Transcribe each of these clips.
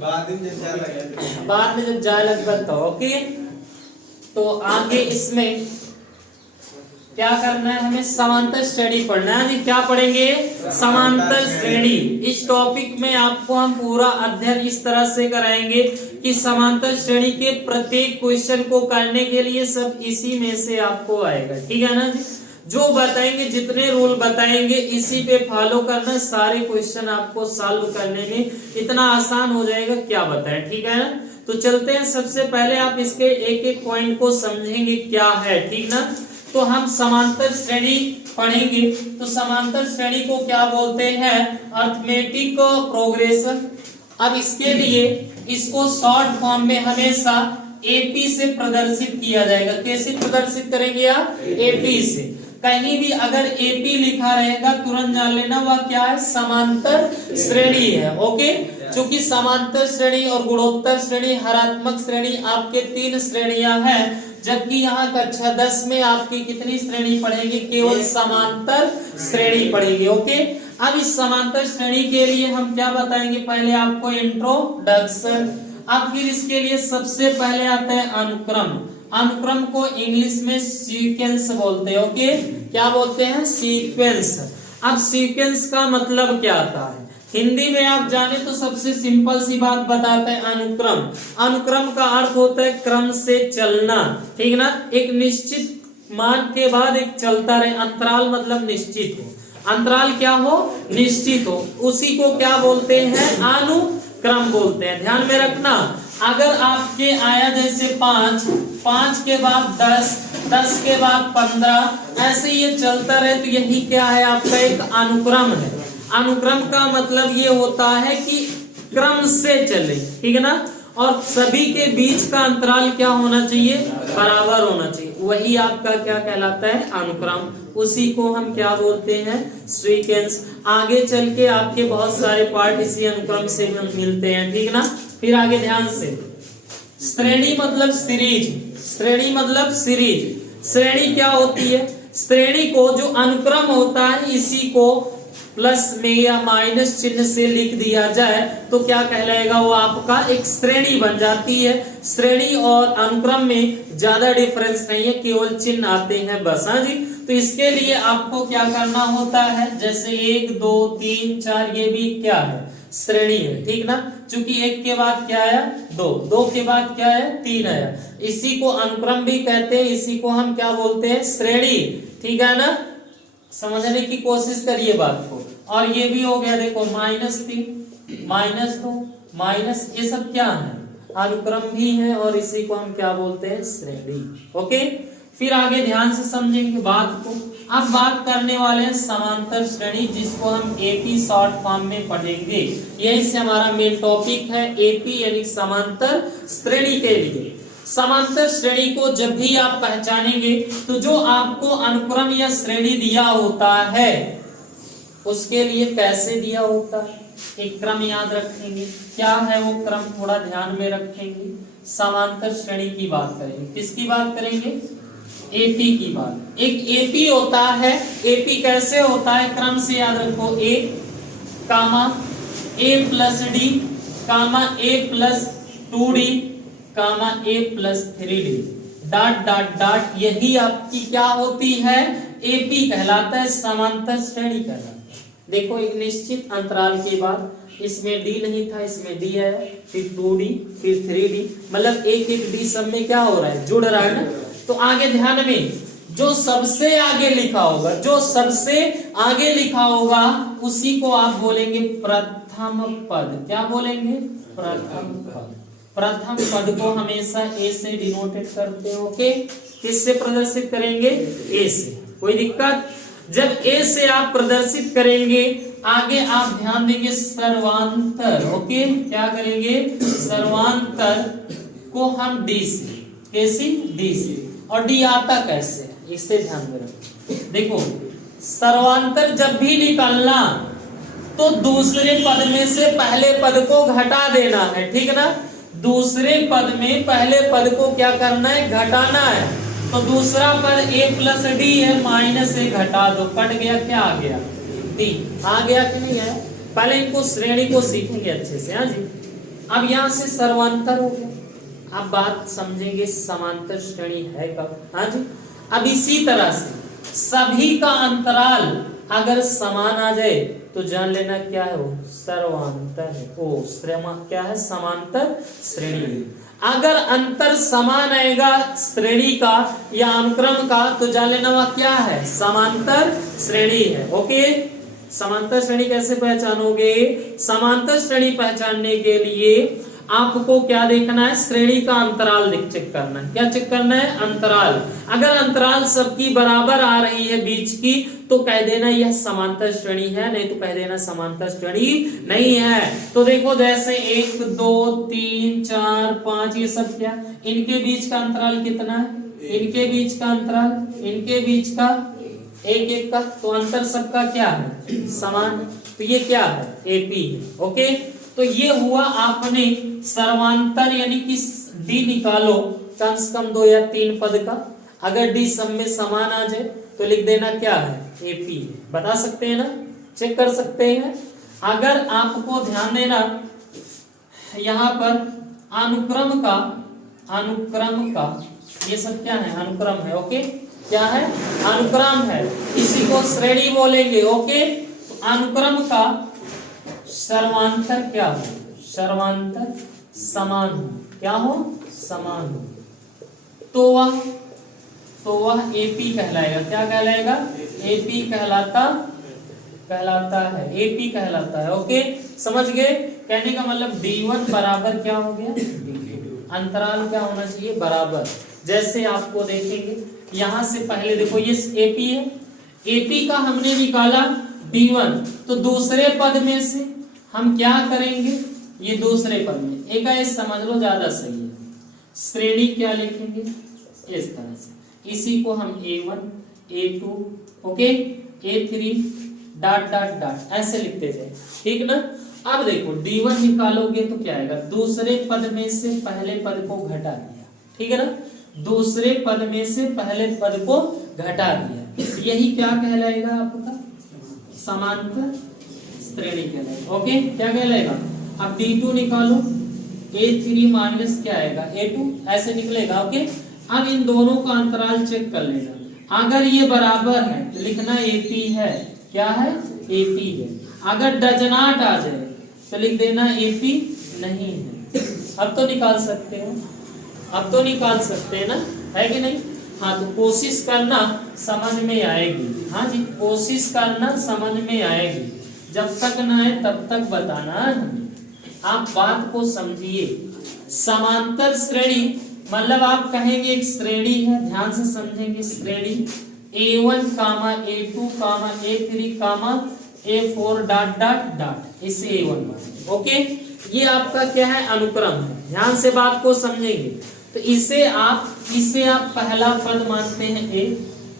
बाद में जब जाए लगभग तो ओके। तो आगे इसमें क्या करना है, हमें समांतर श्रेणी पढ़ना है। क्या पढ़ेंगे, समांतर श्रेणी। इस टॉपिक में आपको हम पूरा अध्ययन इस तरह से कराएंगे कि समांतर श्रेणी के प्रत्येक क्वेश्चन को करने के लिए सब इसी में से आपको आएगा, ठीक है ना जी। जो बताएंगे, जितने रूल बताएंगे इसी पे फॉलो करना, सारे क्वेश्चन आपको सॉल्व करने में इतना आसान हो जाएगा, क्या बताएं, ठीक है ना। तो चलते हैं, सबसे पहले आप इसके एक एक पॉइंट को समझेंगे क्या है, ठीक ना। तो हम समांतर श्रेणी पढ़ेंगे। तो समांतर श्रेणी को क्या बोलते हैं, अरिथमेटिक प्रोग्रेशन। अब इसके लिए इसको शॉर्ट फॉर्म में हमेशा एपी से प्रदर्शित किया जाएगा। कैसे प्रदर्शित करेंगे आप, एपी से। कहीं भी अगर एपी लिखा रहेगा तुरंत जान लेना वह क्या है, समांतर श्रेणी है, ओके। क्योंकि समांतर श्रेणी और गुणोत्तर श्रेणी, हरात्मक श्रेणी आपके 3 श्रेणियां हैं, जबकि यहाँ कक्षा 10 में आपकी कितनी श्रेणी पढ़ेंगे, केवल समांतर श्रेणी पढ़ेंगे, ओके। अब इस समांतर श्रेणी के लिए हम क्या बताएंगे, पहले आपको इंट्रोडक्शन। अब फिर इसके लिए सबसे पहले आता है अनुक्रम। अनुक्रम को इंग्लिश में सीक्वेंस बोलते हैं, ओके। क्या बोलते हैं, सीक्वेंस। अब सीक्वेंस का मतलब क्या आता है, हिंदी में आप जाने तो सबसे सिंपल सी बात बताते हैं, अनुक्रम। अनुक्रम का अर्थ होता है क्रम से चलना, ठीक ना। एक निश्चित मान के बाद एक चलता रहे, अंतराल मतलब निश्चित हो, अंतराल क्या हो, निश्चित हो, उसी को क्या बोलते हैं, अनुक्रम बोलते हैं। ध्यान में रखना, अगर आपके आया जैसे 5, 5 के बाद 10, 10 के बाद 15, ऐसे ये चलता रहे तो यही क्या है, आपका एक अनुक्रम है। अनुक्रम का मतलब ये होता है कि क्रम से चले, ठीक है ना। और सभी के बीच का अंतराल क्या होना चाहिए, बराबर होना चाहिए, वही आपका क्या कहलाता है, अनुक्रम। उसी को हम क्या बोलते हैं, सीक्वेंस। आगे चल के आपके बहुत सारे पार्ट इसी अनुक्रम से मिलते हैं, ठीक ना। फिर आगे ध्यान से, श्रेणी मतलब सीरीज, श्रेणी मतलब सीरीज। श्रेणी क्या होती है, श्रेणी को जो अनुक्रम होता है इसी को प्लस में या माइनस चिन्ह से लिख दिया जाए तो क्या कहलाएगा, वो आपका एक श्रेणी बन जाती है। श्रेणी और अनुक्रम में ज्यादा डिफरेंस नहीं है, केवल चिन्ह आते हैं बस, हाँ जी। तो इसके लिए आपको क्या करना होता है, जैसे 1 2 3 4 ये भी क्या है, श्रेणी है, ठीक ना। चूंकि 1 के बाद क्या आया, 2, 2 के बाद क्या है, 3 आया, इसी को अनुक्रम भी कहते हैं, इसी को हम क्या बोलते हैं, श्रेणी, ठीक है ना। समझने की कोशिश करिए बात को। और ये भी हो गया, देखो -3, -2, माइनस, ये सब क्या है, अनुक्रम भी है, और इसी को हम क्या बोलते हैं, श्रेणी, ओके। फिर आगे ध्यान से समझेंगे बात को। अब बात करने वाले हैं समांतर श्रेणी, जिसको हम एपी शॉर्ट फॉर्म में पढ़ेंगे। यही से हमारा मेन टॉपिक है, एपी यानी समांतर श्रेणी के लिए। समांतर श्रेणी को जब भी आप पहचानेंगे तो जो आपको अनुक्रम या श्रेणी दिया होता है उसके लिए कैसे दिया होता है, एक क्रम याद रखेंगे, क्या है वो क्रम थोड़ा ध्यान में रखेंगे। समांतर श्रेणी की बात करेंगे, किसकी बात करेंगे, एपी की बात। एक एपी होता है, एपी कैसे होता है, क्रम से याद रखो, A comma A plus D comma A plus 2d comma A plus 3d dot dot dot, यही आपकी क्या होती है, एपी कहलाता है, समांतर श्रेणी कहलाता है। देखो एक निश्चित अंतराल के बाद इसमें डी नहीं था, इसमें डी आया, फिर 2d फिर 3d, मतलब एक एक डी सब में क्या हो रहा है, जुड़ रहा है ना। तो आगे ध्यान में, जो सबसे आगे लिखा होगा, जो सबसे आगे लिखा होगा उसी को आप बोलेंगे प्रथम पद। क्या बोलेंगे, प्रथम पद। प्रथम पद को हमेशा ए से डिनोटेड करते हो, ओके। किससे प्रदर्शित करेंगे, ए से, कोई दिक्कत। जब ए से आप प्रदर्शित करेंगे, आगे आप ध्यान देंगे सर्वांतर, ओके। क्या करेंगे, सर्वांतर को हम डी से, कैसी, डी से, और डी आता कैसे, इससे ध्यान में रखो। देखो सर्वांतर जब भी निकालना तो दूसरे पद में से पहले पद को घटा देना है, ठीक ना। दूसरे पद में पहले पद को क्या करना है, घटाना है। तो दूसरा पद a प्लस डी है, माइनस से घटा दो, कट गया, क्या आ गया, डी आ गया कि नहीं है। पहले इनको श्रेणी को सीखेंगे अच्छे से, हाँ जी। अब यहां से सर्वांतर हो गया। अब बात समझेंगे समांतर श्रेणी है कब। हाँ जी, अब इसी तरह से सभी का अंतराल अगर समान आ जाए तो जान लेना क्या है वो सर्वांतर है। ओ श्रेमा क्या है समांतर श्रेणी। अगर अंतर समान आएगा श्रेणी का या अनुक्रम का तो जान लेना वह क्या है समांतर श्रेणी है। ओके, समांतर श्रेणी कैसे पहचानोगे? समांतर श्रेणी पहचानने के लिए आपको क्या देखना है? श्रेणी का अंतराल चेक करना है। क्या चेक करना है? अंतराल। अगर अंतराल सबकी बराबर आ रही है बीच की तो कह देना यह समांतर श्रेणी है, नहीं तो कह देना समांतर श्रेणी नहीं है। तो देखो जैसे 1 2 3 4 5 ये सब क्या, इनके बीच का अंतराल कितना है? इनके बीच का अंतराल, इनके बीच का 1 1 का, तो अंतर सबका क्या है? समान। तो ये क्या है? एपी है। ओके, तो ये हुआ आपने सर्वांतर यानी कि डी निकालो कम से कम 2 या 3 पद का। अगर डी सब में समान आ जाए तो लिख देना क्या है? एपी। बता सकते हैं ना, चेक कर सकते हैं। अगर आपको ध्यान देना यहाँ पर अनुक्रम का ये सब क्या है? अनुक्रम है। ओके, क्या है? अनुक्रम है, इसी को श्रेणी बोलेंगे। ओके, तो अनुक्रम का सर्वांतर क्या हो? सर्वांतर समान हो। क्या हो? समान हो। तो वह एपी कहलाएगा। क्या कहलाएगा? एपी कहलाता है। एपी कहलाता है। ओके, समझ गए? कहने का मतलब D1 बराबर क्या हो गया? अंतराल क्या होना चाहिए? बराबर। जैसे आपको देखेंगे यहां से पहले देखो ये एपी है, एपी का हमने निकाला D1, तो दूसरे पद में से हम क्या करेंगे? ये दूसरे पद में एक ऐसे समझ लो ज्यादा सही है। श्रेणी क्या लिखेंगे? इस तरह से, इसी को हम A1 A2 okay A3 dot dot dot ऐसे लिखते जाए। ठीक ना? अब देखो D1 निकालोगे तो क्या आएगा? दूसरे पद में से पहले पद को घटा दिया। ठीक है ना? दूसरे पद में से पहले पद को घटा दिया। यही क्या कहलाएगा? आपका समांतर श्रेणी कहलाएगा। ओके, क्या कहलाएगा? अब D2 निकालो, A3 माइनस क्या आएगा? A2 ऐसे निकलेगा। ओके, अब इन दोनों का अंतराल चेक कर लेना। अगर ये बराबर है तो लिखना AP है। क्या है? AP है। अगर डज नॉट आ जाए तो लिख देना AP नहीं है। अब तो निकाल सकते हो, अब तो निकाल सकते हैं ना, है कि नहीं? हाँ, तो कोशिश करना समझ में आएगी। हाँ जी, कोशिश करना समझ में आएगी। जब तक ना आए तब तक बताना। आप बात को समझिए। समांतर श्रेणी मतलब आप कहेंगे एक श्रेणी है, ध्यान से समझेंगे। श्रेणी A1 कामा A2 कामा A3 कामा A4 डॉट डॉट डॉट, इसे A1। ओके, ये आपका क्या है? अनुक्रम है। ध्यान से बात को समझेंगे। तो इसे आप पहला पद मानते हैं A,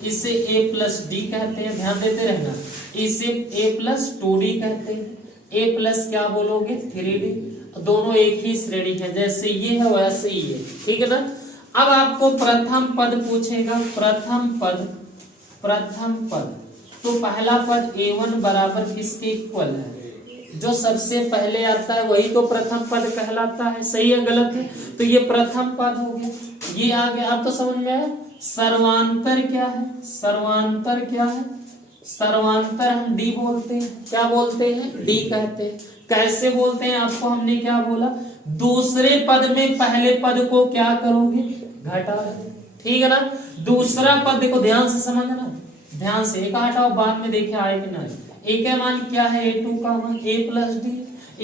इसे A प्लस डी कहते हैं। ध्यान देते रहना। इसे A प्लस 2D कहते हैं। A प्लस क्या बोलोगे? 3D। दोनों एक ही श्रेणी है, जैसे ये है वैसे ही है। ठीक है ना? अब आपको प्रथम पद पूछेगा। प्रथम पद तो पहला पद A1 बराबर किसके इक्वल है? जो सबसे पहले आता है वही तो प्रथम पद कहलाता है। सही है गलत है? तो ये प्रथम पद हो गया, ये आ गया। अब तो समझ में आया। सर्वांतर क्या है? सर्वांतर क्या है? सर्वांतर हम डी बोलते हैं। क्या बोलते हैं? डी कहते हैं। कैसे बोलते हैं? आपको हमने क्या बोला? दूसरे पद में पहले पद को क्या करोगे? घटा दो। ठीक है ना? दूसरा पद देखो, ध्यान से समझना, ध्यान से। एक हटाओ, बाद में देखे आए कि नहीं। A का मान क्या है? A2 का मान A प्लस डी।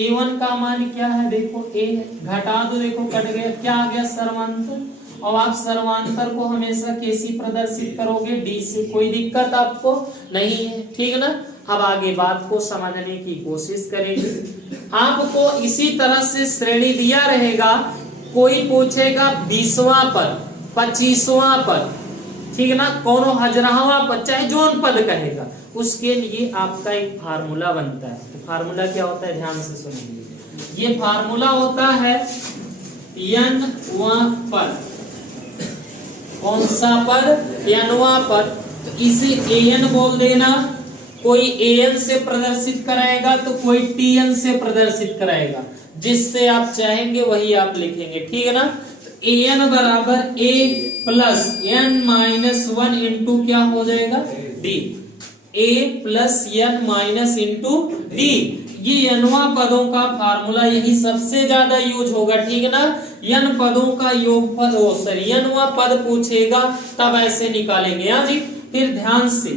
A1 का मान क्या है? देखो A है। घटा दो, देखो कट गया। क्या आ गया? सर्वांतर। और आप सर्वांतर को हमेशा कैसी प्रदर्शित करोगे? डी से। कोई दिक्कत आपको नहीं है। ठीक है ना? अब आगे बात को समझने की कोशिश करेंगे। आपको इसी तरह से श्रेणी दिया रहेगा। कोई पूछेगा 20वां पद, 25वां पद, ठीक है ना? कोनो हजरावा पद, चाहे जोन पद कहेगा, उसके लिए आपका एक फार्मूला बनता है। तो फार्मूला क्या होता है? ध्यान से सुनिए। ये फार्मूला होता है n वां पद। कौन सा पद? n वां पद। तो इसे an बोल देना। कोई an से प्रदर्शित कराएगा तो कोई tn से प्रदर्शित कराएगा, जिससे आप चाहेंगे वही आप लिखेंगे, ठीक है ना। an बराबर a plus n minus 1 into क्या हो जाएगा d, a plus n minus into d। ये nवा पदों का फार्मूला यही सबसे ज्यादा यूज होगा, ठीक है ना। n पदों का योगफल nवा पद पूछेगा तब ऐसे निकालेंगे। हाँ जी, फिर ध्यान से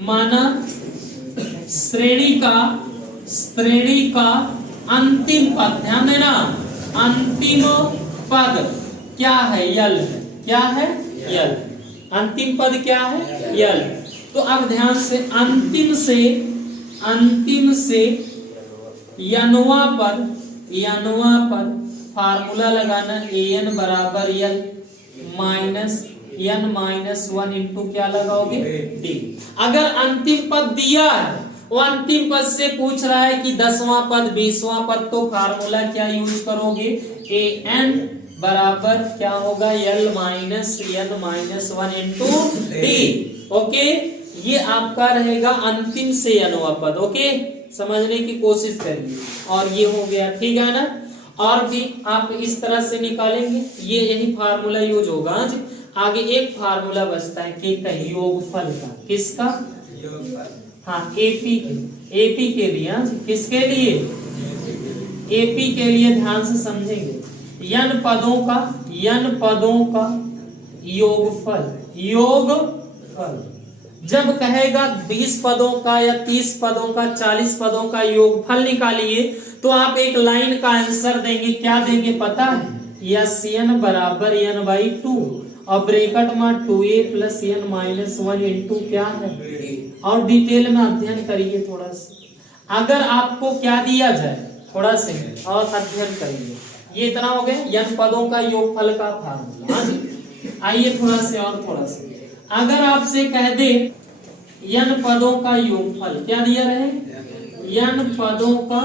माना श्रेणी का अंतिम पद, ध्यान देना, अंतिम पद क्या है, यल है। क्या है, यल। अंतिम पद क्या है, यल। तो अब ध्यान से अंतिम से यनवा पद फार्मूला लगाना, an बराबर यल माइनस n माइनस 1 इंटू क्या लगाओगे d। अगर अंतिम पद दिया है, वो अंतिम पद से पूछ रहा है कि 10वां पद 20वां पद, तो फार्मूला क्या यूज करोगे, an बराबर क्या होगा l minus n minus 1 into d। Okay, ये आपका रहेगा अंतिम से nवा पद। ओके, समझने की कोशिश करिए। और ये हो गया, ठीक है ना। और भी आप इस तरह से निकालेंगे, ये यही फार्मूला यूज होगा। आगे एक फार्मूला बचता है कि योगफल का, किसका, हाँ एपी के लिए। हाँ, किसके लिए, एपी के लिए। ध्यान से समझेंगे, n पदों का योगफल जब कहेगा 20 पदों का या 30 पदों का 40 पदों का योगफल निकालिए, तो आप एक लाइन का आंसर देंगे, क्या देंगे पता है, यस n बराबर n बाई 2 और ब्रैकेट में 2a plus n minus 1 into क्या है। और डिटेल में अध्ययन करिए थोड़ा सा। अगर आपको क्या दिया जाए, थोड़ा से और अध्ययन करिए। ये इतना हो गया n पदों का योगफल का फार्मूला। हाँ जी, आइए थोड़ा से और थोड़ा से। अगर आपसे कह दे n पदों का योगफल, क्या दिया रहे, n पदों का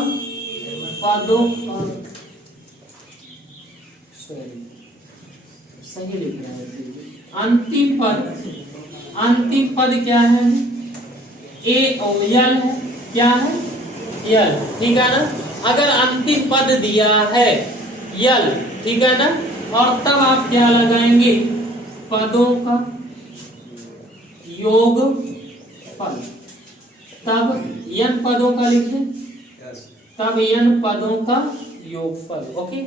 सही लिख रहा है, अंतिम पद क्या है, ए और यल है। क्या है, यल, ठीक है ना। अगर अंतिम पद दिया है यल, ठीक है ना, और तब आप क्या लगाएंगे, पदों का योगफल। तब n पदों का लिखें, तब n पदों का योगफल। ओके,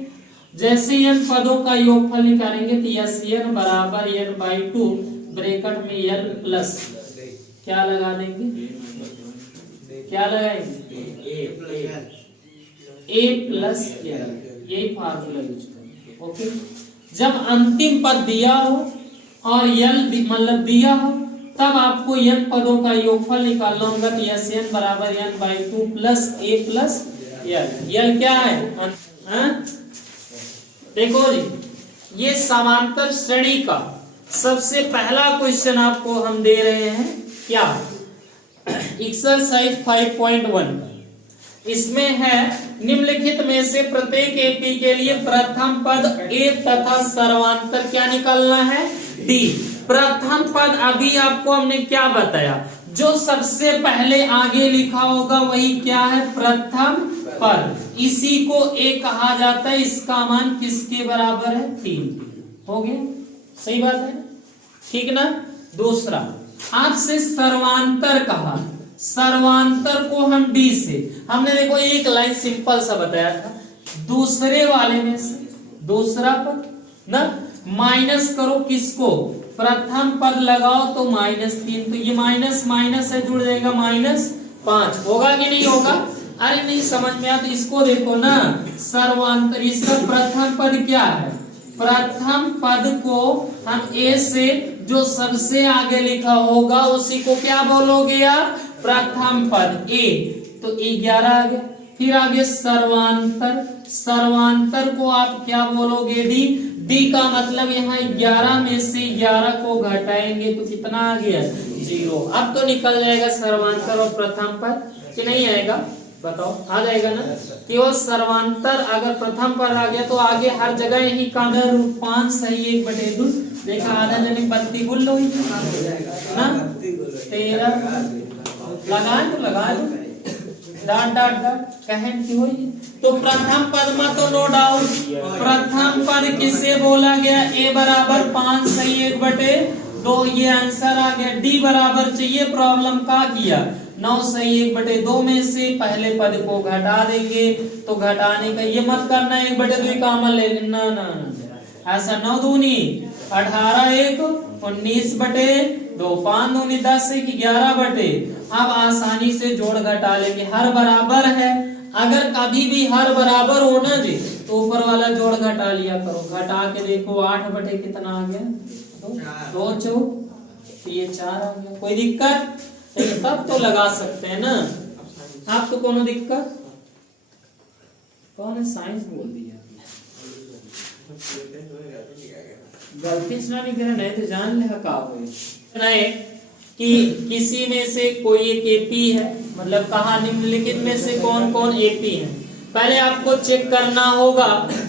जैसे n पदों का योगफल निकालेंगे तो यस n बराबर n बाई 2 ब्रैकेट में l प्लस क्या लगा देंगे, क्या लगाएंगे, a प्लस l। यही फार्मूला यूज करेंगे। ओके, जब अंतिम पद दिया हो और l मतलब दिया हो, तब आपको n पदों का योगफल निकालना होगा। तो यस n बराबर n by 2 plus a plus l क्या है, देखो जी, ये समांतर श्रेणी का सबसे पहला क्वेश्चन आपको हम दे रहे हैं, क्या, एक्सरसाइज 5.1। इसमें है निम्नलिखित में से प्रत्येक एपी के लिए प्रथम पद ए तथा सर्वांतर क्या निकालना है, डी। प्रथम पद अभी आपको हमने क्या बताया, जो सबसे पहले आगे लिखा होगा वही क्या है, प्रथम पद। इसी को ए कहा जाता है। इसका मान किसके बराबर है, 3। हो गया, सही बात है, ठीक ना। दूसरा, आपसे सर्वांतर कहा, सर्वांतर को हम डी से, हमने देखो एक लाइन सिंपल सा बताया था, दूसरे वाले में से दूसरा पद ना माइनस करो, किसको, प्रथम पद लगाओ तो -3, तो ये माइनस माइनस है, जुड़ जाएगा -5। होगा कि नहीं होगा, अरे नहीं समझ में आया तो इसको देखो ना, सर्वांतर, इसका प्रथम पद क्या है, प्रथम पद को हम ए से जो सबसे आगे लिखा होगा उसी को क्या बोलोगे यार, प्रथम पद ए। तो 11 आ गया। फिर आगे सर्वांतर, सर्वांतर को आप क्या बोलोगे, डी। डी का मतलब यहाँ 11 में से 11 को घटाएंगे तो कितना आ गया, 0। अब तो निकल जाएगा सर्वांतर और प्रथम पद, कि नहीं आएगा, बताओ, आ जाएगा ना। केवल सर्वांतर अगर प्रथम पर आ गया तो आगे हर जगह यही काम है, 5 सही 1/2, देखा आधा जने 32 गुल लो ना, 13 लगा दो डॉट डॉट डॉट कहन की होई। तो प्रथम पद में तो नो डाउट, प्रथम पद किसे बोला गया, ए बराबर 5 सही 1/2, ये आंसर आ गया। डी बराबर चाहिए, प्रॉब्लम का किया 9 सही 1/2 में से पहले पद को घटा देंगे। तो घटाने का ये मत करना 1/2 कॉमन ले लेना, ना ऐसा 9 दूनी 18 1 19/2 5 दूनी 10 1 11/। अब आसानी से जोड़ घटा लेंगे, हर बराबर है। अगर कभी भी हर बराबर होना जी तो ऊपर वाला जोड़ घटा लिया करो। घटा के देखो 8 कितना आ गया, 2 चौक, ये 4 आ गया। कोई दिक्कत नहीं, तब तो लगा सकते हैं ना। आपको कोनो दिक्कत? कौन है साइंस बोल दिया, गलती से ना निकले नहीं तो जान ले का हुए कि किसी में से कोई एक एपी है, मतलब कहा निम्नलिखित में से कौन कौन एपी है। पहले आपको चेक करना होगा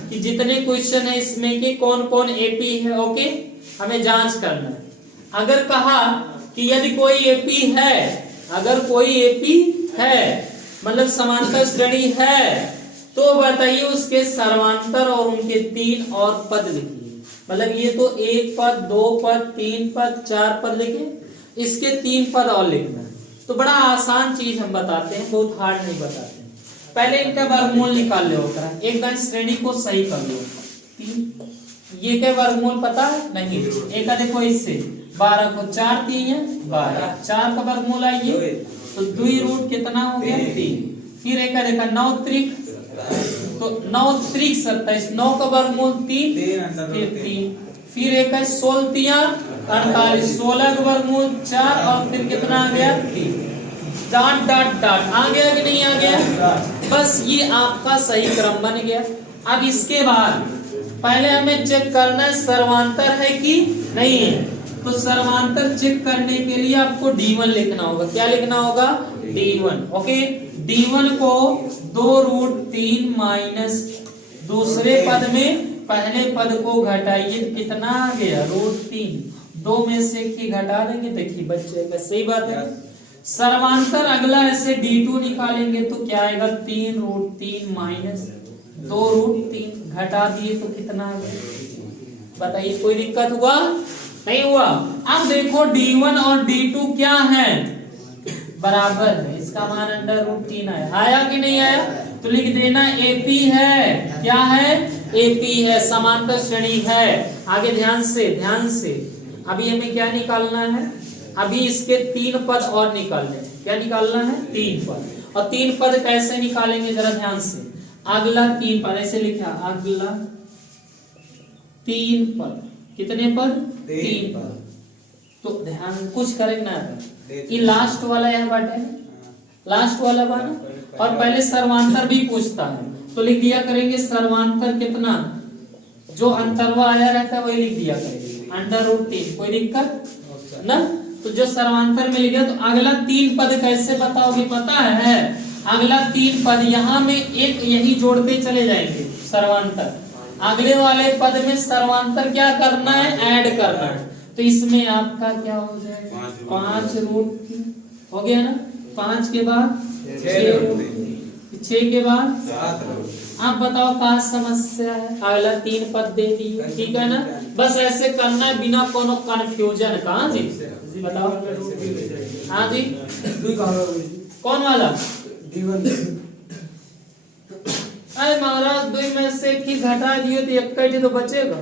कि जितने क्वेश्चन है इसमें के कौन कौन एपी है। ओके, हमें जांच करना है। अगर कहा कि यदि कोई एपी है, अगर कोई एपी है मतलब समांतर श्रेणी है, तो बताइए उसके सर्वांतर और उनके 3 और पद लिखिए। मतलब ये तो 1 पद 2 पद 3 पद 4 पद लिखे, इसके 3 पद और लिखना। तो बड़ा आसान चीज हम बताते हैं, बहुत हार्ड नहीं बताते हैं। पहले इनका वर्गमूल निकाल लो, एकदम श्रेणी को सही कर लो। 3 ये क्या वर्गमूल पता है नहीं, एक का देखो इससे 12 को 4 3 है 12, 4 का वर्गमूल आइए तो 2 रूट कितना हो गया 3। फिर एक का देखा 9 त्रिक, तो 9 त्रिक 27, 9 का वर्गमूल 3 फिर 3, फिर एक है 16 48, 16 का वर्गमूल 4 और फिर कितना आ गया 3। डॉट डॉट डॉट आ गया कि नहीं आ गया? बस ये आपका सही क्रम बन गया। अब इसके बाद पहले हमें चेक करना है सर्वांतर है कि नहीं है। तो सर्वांतर चेक करने के लिए आपको D1 लिखना होगा। क्या लिखना होगा? D1। ओके, D1 को 2√3 माइनस दूसरे पद में पहले पद को घटाइए, कितना आ गया √3। 2 में से की घटा देंगे, देखिए बच्चे सही बात है। सर्वांतर अगला ऐसे D2 निकालेंगे तो क्या आएगा 3√3 माइनस 2√3 घटा दिए तो कितना आ गया? बताइए, कोई दिक्कत हुआ? नहीं हुआ। अब देखो D1 और D2 क्या है? बराबर है, इसका मान √3 आया कि नहीं आया? तो लिख देना AP है। क्या है? AP है, समांतर श्रेणी है। आगे ध्यान से अभी हमें क्या निकालना है? अभी इसके 3 पद और निकालने हैं। क्या निकालना है? 3 पद। और 3 पद कैसे निकालेंगे जरा ध्यान से। अगला 3 पद ऐसे लिखा, अगला 3 पद, कितने पद? 3 पद। तो ध्यान कुछ करें ना, ये लास्ट वाला यहाँ बाटे, लास्ट वाला बाना। और पहले सर्वांतर भी पूछता है तो लिख दिया करेंगे सर्वांतर कितना, जो अंतरवा आया रहता है वही लिख दिया करेंगे √3। कोई दिक्कत ना? तो जो सर्वांतर मिल गया। तो अगला 3 पद कैसे बताओगे पता है? अगला 3 पद यहाँ में एक यही जोड़ते चले जाएंगे सर्वांतर। अगले वाले पद में सर्वांतर क्या करना है? ऐड करना है। तो इसमें आपका क्या हो जाएगा 5√3 हो गया ना। 5 के बाद 6 के बाद 7। आप बताओ कहाँ समस्या है? अगला 3 पद दे दिए, ठीक है ना। बस ऐसे करना है बिना कोनो कंफ्यूजन का। हाँ जी बताओ। हाँ जी कौन वाला? D1। अरे महाराज 2 में से की घटा दिए तो 1 तो बचेगा।